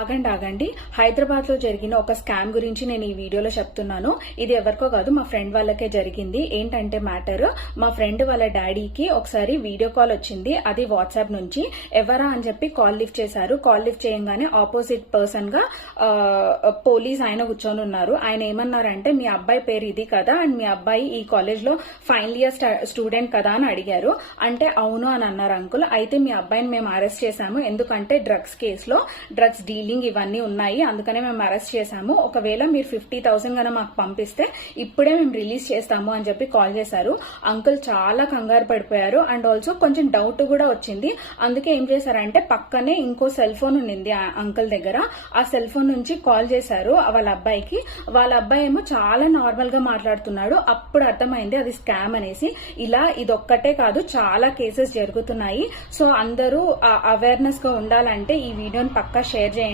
ఆగండి ఆగండి. హైదరాబాద్ లో జరిగిన ఒక స్కామ్ గురించి నేను ఈ వీడియోలో చెప్తున్నాను. ఇది ఎవరికో కాదు, మా ఫ్రెండ్ వాళ్ళకే జరిగింది. ఏంటంటే మ్యాటర్, మా ఫ్రెండ్ వాళ్ళ డాడీకి ఒకసారి వీడియో కాల్ వచ్చింది. అది వాట్సాప్ నుంచి. ఎవరా అని చెప్పి కాల్ లిఫ్ట్ చేశారు. కాల్ లిఫ్ట్ చేయగానే ఆపోజిట్ పర్సన్ గా పోలీస్ ఆయన కూర్చొని ఉన్నారు. ఆయన ఏమన్నారంటే, మీ అబ్బాయి పేరు ఇది కదా అండ్ మీ అబ్బాయి ఈ కాలేజ్ లో ఫైనల్ ఇయర్ స్టూడెంట్ కదా అని అడిగారు. అంటే అవును అని అన్నారు అంకుల్. అయితే మీ అబ్బాయిని మేము అరెస్ట్ చేశాము, ఎందుకంటే డ్రగ్స్ కేసులో డ్రగ్స్ డీలింగ్ ఇవన్నీ ఉన్నాయి, అందుకనే మేము అరెస్ట్ చేశాము. ఒకవేళ మీరు 50,000 గానీ మాకు పంపిస్తే ఇప్పుడే మేము రిలీజ్ చేస్తాము అని చెప్పి కాల్ చేశారు. అంకుల్ చాలా కంగారు పడిపోయారు అండ్ ఆల్సో కొంచెం డౌట్ కూడా వచ్చింది. అందుకే ఏం చేశారంటే, పక్కనే ఇంకో సెల్ ఫోన్ ఉండింది అంకుల్ దగ్గర. ఆ సెల్ ఫోన్ నుంచి కాల్ చేశారు వాళ్ళ అబ్బాయికి. వాళ్ళ అబ్బాయి ఏమో చాలా నార్మల్ గా మాట్లాడుతున్నాడు. అప్పుడు అర్థమైంది అది స్కామ్ అనేసి. ఇలా ఇదొక్కటే కాదు, చాలా కేసెస్ జరుగుతున్నాయి. సో అందరూ అవేర్నెస్ గా ఉండాలంటే ఈ వీడియోని పక్కా షేర్ చేయండి.